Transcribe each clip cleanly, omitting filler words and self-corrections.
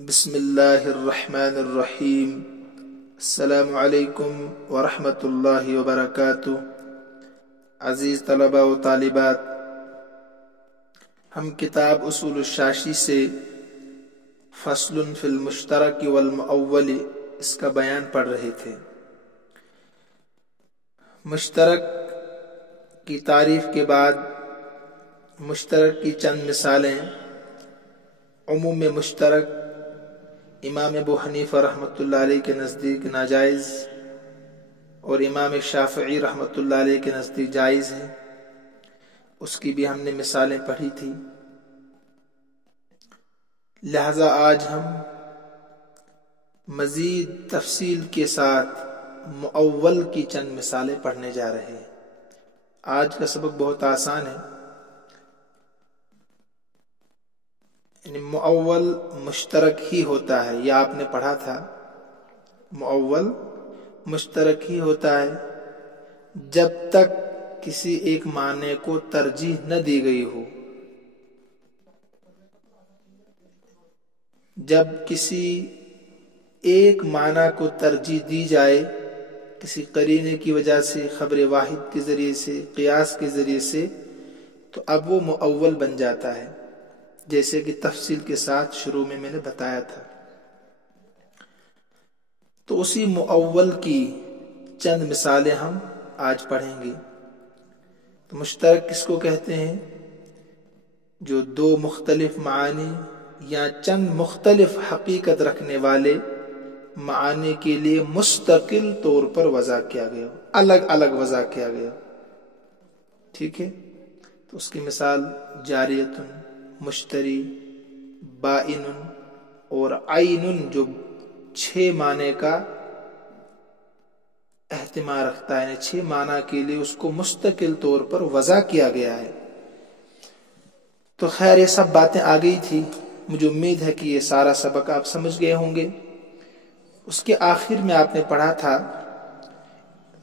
بسم اللہ الرحمن الرحیم۔ السلام علیکم ورحمۃ اللہ وبرکاتہ۔ عزیز طلباء و طالبات، ہم کتاب اصول الشاشی سے فصل فی المشترک والمؤول اس کا بیان پڑھ رہے تھے۔ مشترک کی تعریف کے بعد مشترک کی چند مثالیں۔ عموم مشترک امام ابو حنیفہ رحمۃ اللہ علیہ کے نزدیک ناجائز اور امام شافعی رحمۃ اللہ علیہ کے نزدیک جائز ہے، اس کی بھی ہم نے مثالیں پڑھی تھی۔ لہذا آج ہم مزید تفصیل کے ساتھ مؤول کی چند مثالیں پڑھنے جا رہے ہیں۔ آج کا سبق بہت آسان ہے، یعنی مؤول مشترک ہی ہوتا ہے، یہ آپ نے پڑھا تھا۔ مؤول مشترک ہی ہوتا ہے جب تک کسی ایک معنی کو ترجیح نہ دی گئی ہو۔ جب کسی ایک معنی کو ترجیح دی جائے کسی قرینے کی وجہ سے، خبر واحد کے ذریعے سے، قیاس کے ذریعے سے، تو اب وہ مؤول بن جاتا ہے، جیسے کہ تفصیل کے ساتھ شروع میں نے بتایا تھا۔ تو اسی مؤول کی چند مثالیں ہم آج پڑھیں گے۔ تو مشترک کس کو کہتے ہیں؟ جو دو مختلف معانی یا چند مختلف حقیقت رکھنے والے معانی کے لیے مستقل طور پر وضع کیا گیا ہو، الگ الگ وضع کیا گیا ہو۔ ٹھیک ہے، تو اس کی مثال جاریتن، مشتری، بائن اور عین، جو 6 معنی کا اہتمام رکھتا ہے، یعنی 6 معنی کے لیے اس کو مستقل طور پر وضع کیا گیا ہے۔ تو خیر، یہ سب باتیں آ گئی تھی، مجھے امید ہے کہ یہ سارا سبق آپ سمجھ گئے ہوں گے۔ اس کے آخر میں آپ نے پڑھا تھا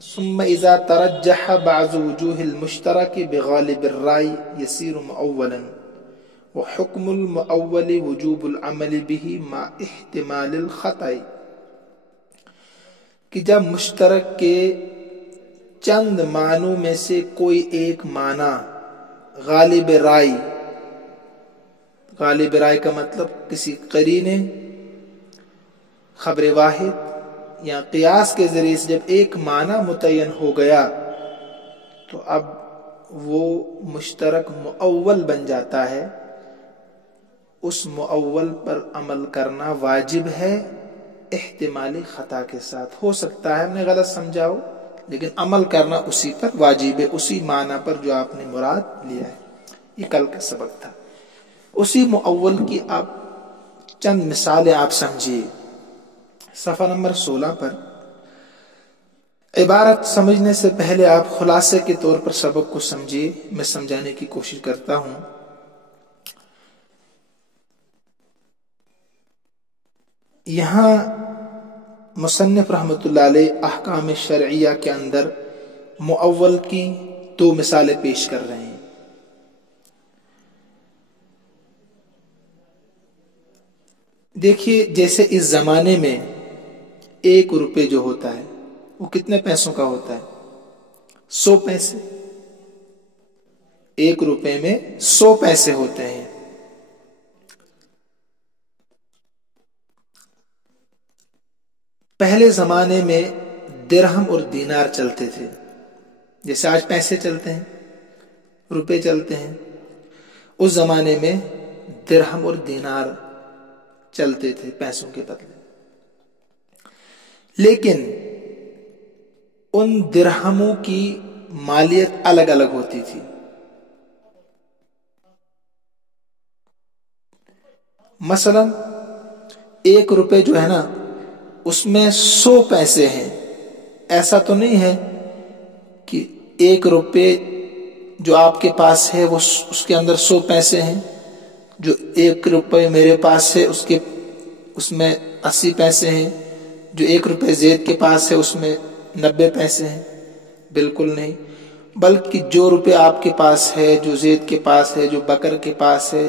ثم اذا ترجح بعض وجوه المشترک بغالب الرأی يصير مؤولا وحکم المؤول وجوب العمل به مع احتمال الخطأ، کہ جب مشترک کے چند معنوں میں سے کوئی ایک معنی غالب رائے، غالب رائے کا مطلب کسی قرینے، خبر واحد یا قیاس کے ذریعے سے جب ایک معنی متعین ہو گیا تو اب وہ مشترک مؤول بن جاتا ہے۔ اس مؤول پر عمل کرنا واجب ہے، احتمالی خطا کے ساتھ۔ ہو سکتا ہے ہم نے غلط سمجھا ہو، لیکن عمل کرنا اسی پر واجب ہے، اسی معنی پر جو آپ نے مراد لیا ہے۔ یہ کل کا سبق تھا۔ اسی مؤول کی آپ چند مثالیں آپ سمجھیے۔ صفحہ نمبر 16 پر عبارت سمجھنے سے پہلے آپ خلاصے کے طور پر سبق کو سمجھیے، میں سمجھانے کی کوشش کرتا ہوں۔ یہاں مصنف رحمۃ اللہ علیہ احکام شرعیہ کے اندر مؤول کی 2 مثالیں پیش کر رہے ہیں۔ دیکھیے، جیسے اس زمانے میں 1 روپے جو ہوتا ہے وہ کتنے پیسوں کا ہوتا ہے؟ 100 پیسے۔ 1 روپے میں 100 پیسے ہوتے ہیں۔ پہلے زمانے میں درہم اور دینار چلتے تھے، جیسے آج پیسے چلتے ہیں، روپے چلتے ہیں۔ اس زمانے میں درہم اور دینار چلتے تھے پیسوں کے بدلے، لیکن ان درہموں کی مالیت الگ الگ ہوتی تھی۔ مثلا 1 روپے جو ہے نا، اس میں 100 پیسے ہیں۔ ایسا تو نہیں ہے کہ 1 روپے جو آپ کے پاس ہے وہ اس کے اندر 100 پیسے ہیں، جو 1 روپے میرے پاس ہے اس میں 80 پیسے ہیں، جو 1 روپے زید کے پاس ہے اس میں 90 پیسے ہیں۔ بالکل نہیں، بلکہ جو روپے آپ کے پاس ہے، جو زید کے پاس ہے، جو بکر کے پاس ہے،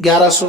1100,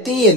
3।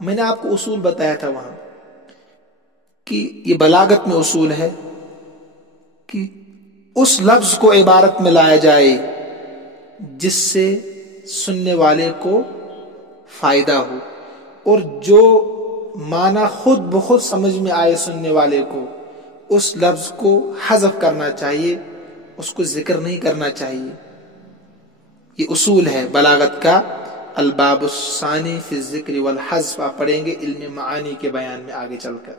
میں نے آپ کو اصول بتایا تھا وہاں کہ یہ بلاغت میں اصول ہے کہ اس لفظ کو عبارت میں لایا جائے جس سے سننے والے کو فائدہ ہو، اور جو معنی خود بخود سمجھ میں آئے سننے والے کو، اس لفظ کو حذف کرنا چاہیے، اس کو ذکر نہیں کرنا چاہیے۔ یہ اصول ہے بلاغت کا۔ الباب الثانی فی الذکر والحذف آپ پڑھیں گے علم معانی کے بیان میں آگے چل کر۔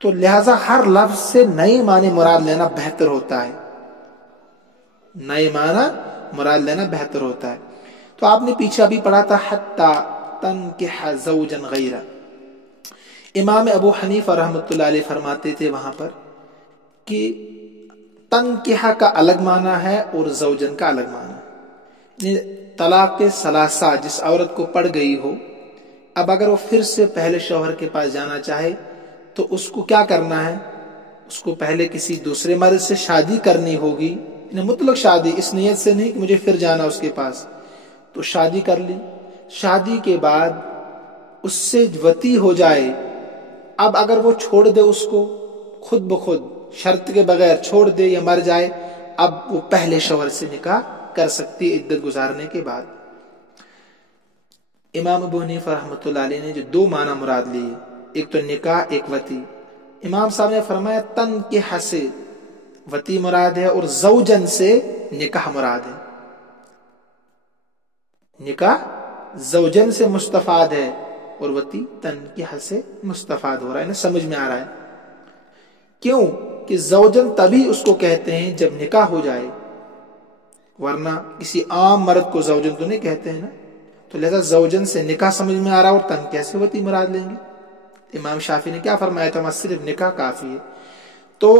تو لہذا ہر لفظ سے نئے معنی مراد لینا بہتر ہوتا ہے، نئے معنی مراد لینا بہتر ہوتا ہے۔ تو آپ نے پیچھے ابھی پڑھا تھا حتی تنکح زوجا غیرہ۔ امام ابو حنیفہ رحمۃ اللہ علیہ فرماتے تھے وہاں پر کہ تنکح کا الگ معنی ہے اور زوجن کا الگ معنی ہے۔ طلاق ثلاثہ جس عورت کو پڑ گئی ہو، اب اگر وہ پھر سے پہلے شوہر کے پاس جانا چاہے تو اس کو کیا کرنا ہے؟ اس کو پہلے کسی دوسرے مرد سے شادی کرنی ہوگی، مطلق شادی، اس نیت سے نہیں کہ مجھے پھر جانا اس کے پاس۔ تو شادی کر لی، شادی کے بعد اس سے وطی ہو جائے، اب اگر وہ چھوڑ دے اس کو خود بخود شرط کے بغیر چھوڑ دے یا مر جائے، اب وہ پہلے شوہر سے نکاح کر سکتی ہے عدت گزارنے کے بعد۔ امام ابو حنیفہ رحمۃ اللہ علیہ نے جو دو معنی مراد لیے، ایک تو نکاح ایک وطی، امام صاحب نے فرمایا تنکح سے وطی مراد ہے اور زوجن سے نکاح مراد ہے۔ نکاح زوجن سے مستفاد ہے اور وطی تنکح سے مستفاد ہو رہا ہے، سمجھ میں آ رہا ہے؟ کیوں کہ زوجن تبھی اس کو کہتے ہیں جب نکاح ہو جائے، ورنہ کسی عام مرد کو زوجن تو نہیں کہتے ہیں نا۔ تو لہذا زوجن سے نکاح سمجھ میں آ رہا اور تنکح سے وطی مراد لیں گے۔ امام شافعی نے کیا فرمایا تھا؟ صرف نکاح کافی ہے۔ تو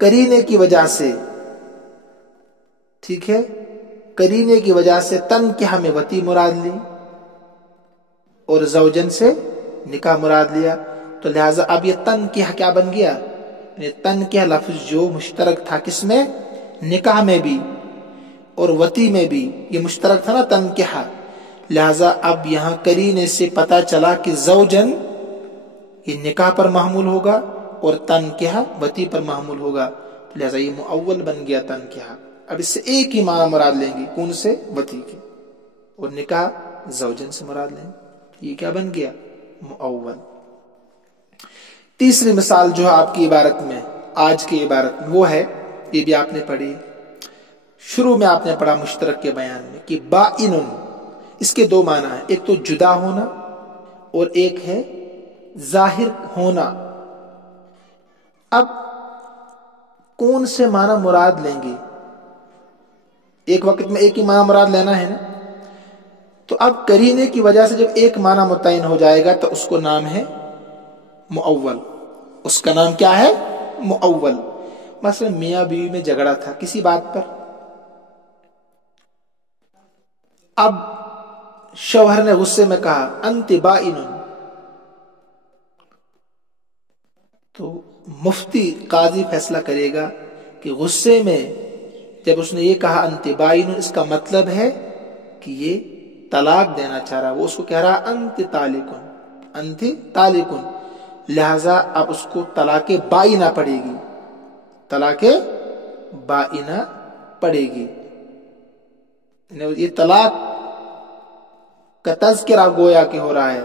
کرینے کی وجہ سے، ٹھیک ہے، کرینے کی وجہ سے تنکح میں وطی مراد لی اور زوجن سے نکاح مراد لیا، تو لہٰذا اب یہ تنکح کیا بن گیا؟ یعنی تنکح لفظ جو مشترک تھا کس میں؟ نکاح میں بھی اور وطی میں بھی، یہ مشترک تھا نا تنکح، لہذا اب یہاں کرینے سے پتا چلا کہ زوجن یہ نکاح پر محمول ہوگا اور تنکح وطی پر محمول ہوگا، لہذا یہ مؤول بن گیا تنکح۔ اب اس سے ایک ہی معنی مراد لیں گے، کون سے؟ وطی کے، اور نکاح زوجن سے مراد لیں گے، یہ کیا بن گیا؟ مؤول۔ تیسری مثال جو ہے آپ کی عبارت میں، آج کی عبارت میں، وہ ہے، یہ بھی آپ نے پڑھی، شروع میں آپ نے پڑھا مشترک کے بیان میں کہ بائن، اس کے دو معنی ہیں، ایک تو جدا ہونا اور ایک ہے ظاہر ہونا۔ اب کون سے معنی مراد لیں گے؟ ایک وقت میں ایک ہی معنی مراد لینا ہے نا۔ تو اب کرینے کی وجہ سے جب ایک معنی متعین ہو جائے گا تو اس کو نام ہے مؤول۔ اس کا نام کیا ہے؟ مؤول۔ مثلا میاں بیوی میں جھگڑا تھا کسی بات پر، اب شوہر نے غصے میں کہا انت بائن، تو مفتی قاضی فیصلہ کرے گا کہ غصے میں جب اس نے یہ کہا انت بائن، اس کا مطلب ہے کہ یہ طلاق دینا چاہ رہا، وہ اس کو کہہ رہا انت طالقن، انت طالقن، لہذا اب اس کو طلاق بائنہ پڑے گی، طلاق بائنہ پڑے گی۔ یہ طلاق کا تذکرہ گویا کہ ہو رہا ہے،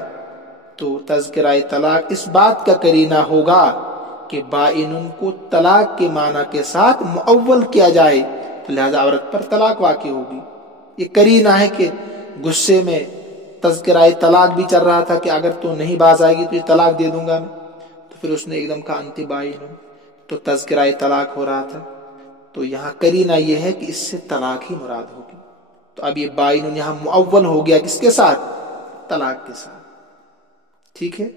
تو تذکرہ طلاق اس بات کا قرینہ ہوگا کہ بائن کو طلاق کے معنی کے ساتھ مؤول کیا جائے، تو لہذا عورت پر طلاق واقع ہوگی۔ یہ قرینہ ہے کہ غصے میں تذکرہ طلاق بھی چل رہا تھا کہ اگر تو نہیں باز آئے گی تو یہ طلاق دے دوں گا میں، تو پھر اس نے ایک دم کہا انت بائن، تو تذکرہ طلاق ہو رہا تھا، تو یہاں قرینہ یہ ہے کہ اس سے طلاق ہی مراد ہوگی۔ تو اب یہ بائن یہاں مؤول ہو گیا کس کے ساتھ؟ طلاق کے ساتھ، ٹھیک ہے۔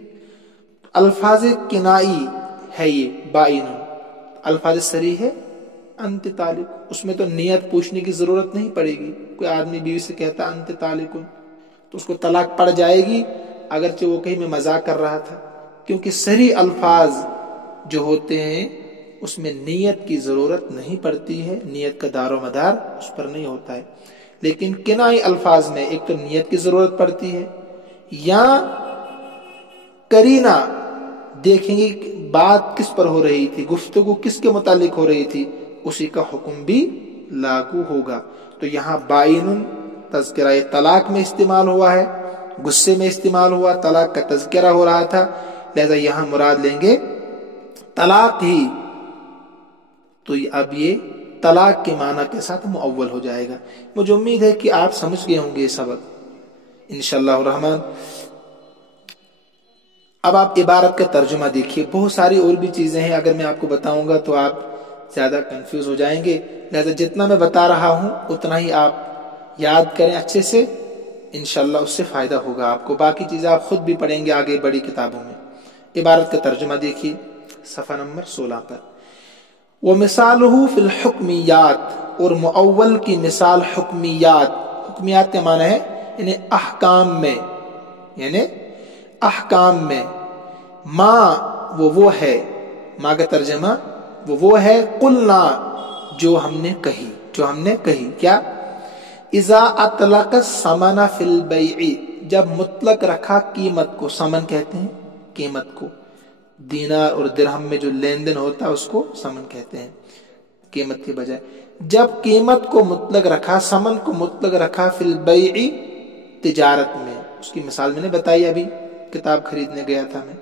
الفاظ کنائی ہے یہ بائن، الفاظ صریح ہے انت طالق، اس میں تو نیت پوچھنے کی ضرورت نہیں پڑے گی۔ کوئی آدمی بیوی سے کہتا انت طالق تو اس کو طلاق پڑ جائے گی، اگرچہ وہ کہیں میں مذاق کر رہا تھا، کیونکہ صریح الفاظ جو ہوتے ہیں اس میں نیت کی ضرورت نہیں پڑتی ہے، نیت کا دار و مدار اس پر نہیں ہوتا ہے۔ لیکن کنائی الفاظ میں ایک تو نیت کی ضرورت پڑتی ہے یا کرینا دیکھیں گے بات کس پر ہو رہی تھی، گفتگو کس کے متعلق ہو رہی تھی، اسی کا حکم بھی لاگو ہوگا۔ تو یہاں بائن تذکرہ طلاق میں استعمال ہوا ہے، غصے میں استعمال ہوا، طلاق کا تذکرہ ہو رہا تھا، لہذا یہاں مراد لیں گے طلاق ہی۔ تو اب یہ طلاق کے معنی کے ساتھ مؤول ہو جائے گا۔ مجھے امید ہے کہ آپ سمجھ گئے ہوں گے یہ سبق انشاءاللہ الرحمن۔ اب آپ عبارت کا ترجمہ دیکھیے، بہت ساری اور بھی چیزیں ہیں، اگر میں آپ کو بتاؤں گا تو آپ زیادہ کنفیوز ہو جائیں گے، لہذا جتنا میں بتا رہا ہوں اتنا ہی آپ یاد کریں اچھے سے، انشاءاللہ اس سے فائدہ ہوگا آپ کو۔ باقی چیزیں آپ خود بھی پڑھیں گے آگے بڑی کتابوں میں۔ عبارت کا ترجمہ دیکھیے صفحہ نمبر 16 پر۔ وَمِثَالُهُ فِي الْحُكْمِيَّاتِ، اور مؤول کی مثال حکمیات، حکمیات کا معنی ہے یعنی احکام میں، یعنی احکام میں، ما وہ ہے، ما کا ترجمہ وہ ہے، قلنا جو ہم نے کہی، کیا؟ اذا اطلق الثمن فی البیع، جب مطلق رکھا قیمت کو، ثمن کہتے ہیں قیمت کو، دینار اور درہم میں جو لین دین ہوتا ہے اس کو ثمن کہتے ہیں قیمت کے بجائے، جب قیمت کو مطلق رکھا، ثمن کو مطلق رکھا، فی البیع تجارت میں، اس کی مثال میں نے بتائی، ابھی کتاب خریدنے گیا تھا میں۔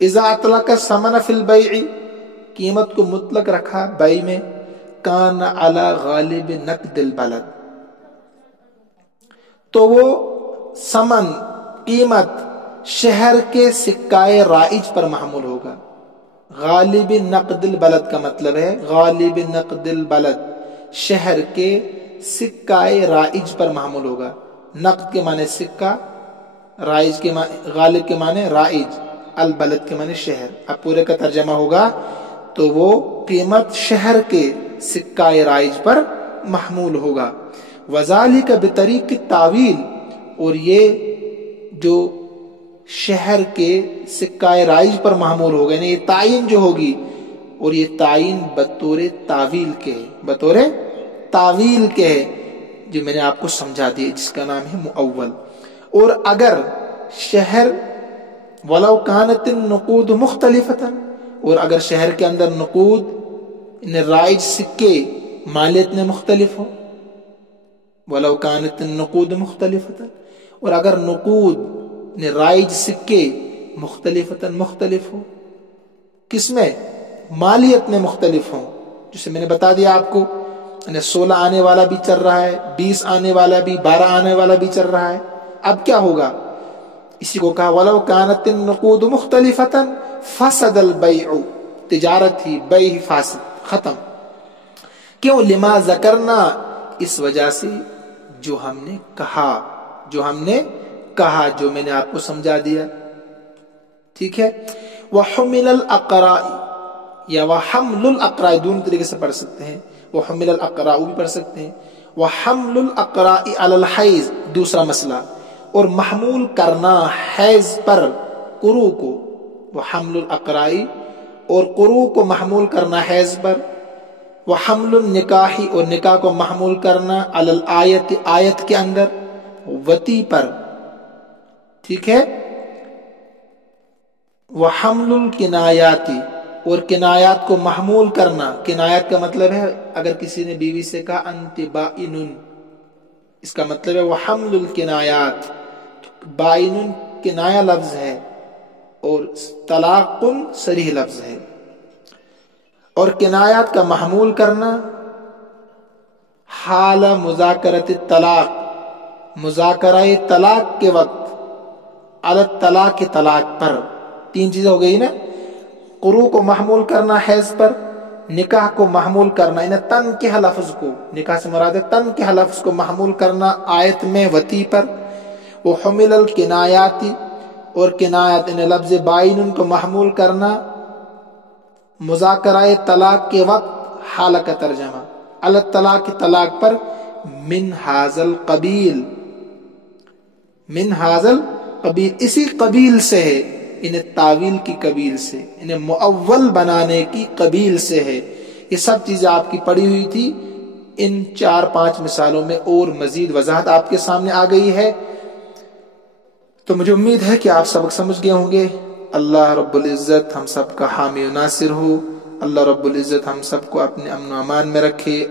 اذا اطلق الثمن فی البیع، قیمت کو مطلق رکھا بیع میں، کان علی غالب نقد البلد، تو وہ ثمن قیمت شہر کے سکائے رائج پر محمول ہوگا۔ غالب نقد البلد کا مطلب ہے، غالب نقد البلد شہر کے سکائے رائج پر محمول ہوگا۔ نقد کے معنی سکہ، رائج کے معنی، غالب کے معنی رائج، البلد کے معنی شہر۔ اب پورے کا ترجمہ ہوگا تو وہ قیمت شہر کے سکائے رائج پر محمول ہوگا۔ وذالک بطریق التاویل، اور یہ جو شہر کے سکائے رائج پر محمول ہوگا، یعنی یہ تعین جو ہوگی، اور یہ تعین بطور تاویل کے ہے، بطور تاویل کے ہے، جو میں نے آپ کو سمجھا دیا، جس کا نام ہے مؤول۔ اور اگر شہر ولو کانت النقود مختلفتا، اور اگر شہر کے اندر نقود یعنی رائج سکے مالیت میں مختلف ہو، ولو کانت النقود مختلفتا، اور اگر نقود یعنی رائج سکے مختلف ہو، کس میں؟ مالیت میں مختلف ہوں، جسے میں نے بتا دیا آپ کو، یعنی 16 آنے والا بھی چل رہا ہے، 20 آنے والا بھی، 12 آنے والا بھی چل رہا ہے، اب کیا ہوگا؟ اسی کو کہا وَلَوْ كَانَتِ النُّقُودُ مُخْتَلِفَةً فَسَدَ الْبَيْعُ، تجارت ہی، بیع ہی فاسد، ختم۔ کیوں؟ لما ذکرنا، اس وجہ سے جو ہم نے کہا، جو میں نے آپ کو سمجھا دیا، ٹھیک ہے۔ وَحُمِلَ الْأَقْرَاءِ، یا وَحَمْلُ الْأَقْرَاءِ، دونوں طریقے سے پڑھ سکتے ہیں، وَحُمِلَ الْأَقْرَاءُ بھی پڑھ سکتے ہیں، وَحَمْلُ الْأَقْرَاءِ عَلَى الْحَيْضِ، دوسرا مسئلہ، اور محمول کرنا حیض پر قروء کو، وحمل الأقراء، اور قروء کو محمول کرنا حیض پر، وحمل النکاح، اور نکاح کو محمول کرنا علی الآیت، آیت کے اندر، وتی پر، ٹھیک ہے۔ وحمل الکنایات، اور کنایات کو محمول کرنا، کنایات کا مطلب ہے اگر کسی نے بیوی سے کہا انت بائن، اس کا مطلب ہے وحمل الکنایات، بائن کنایہ لفظ ہے اور طلاق صریح لفظ ہے، اور کنایات کا محمول کرنا حال مذاکرت الطلاق، مذاکرہ طلاق کے وقت، علی الطلاق کے طلاق پر، 3 چیزیں ہو گئی نا، قروء کو محمول کرنا حیض پر، نکاح کو محمول کرنا، انہیں تنکح لفظ کو، نکاح سے مراد ہے تنکح لفظ کو محمول کرنا آیت میں وتی پر، وہ حمل الکنایاتی، اور کنایات انہیں لفظ بائن کو محمول کرنا مذاکرہ طلاق کے وقت، حال کا ترجمہ علی الطلاق کے طلاق پر، من حاذل قبیل، من حاذل قبیل، اسی قبیل سے ہے، انہیں تاویل کی قبیل سے، انہیں مؤول بنانے کی قبیل سے ہے۔ یہ سب چیزیں آپ کی پڑھی ہوئی تھی، ان 4-5 مثالوں میں اور مزید وضاحت آپ کے سامنے آ گئی ہے۔ تو مجھے امید ہے کہ آپ سبق سمجھ گئے ہوں گے۔ اللہ رب العزت ہم سب کا حامی و ناصر ہو۔ اللہ رب العزت ہم سب کو اپنے امن و امان میں رکھے۔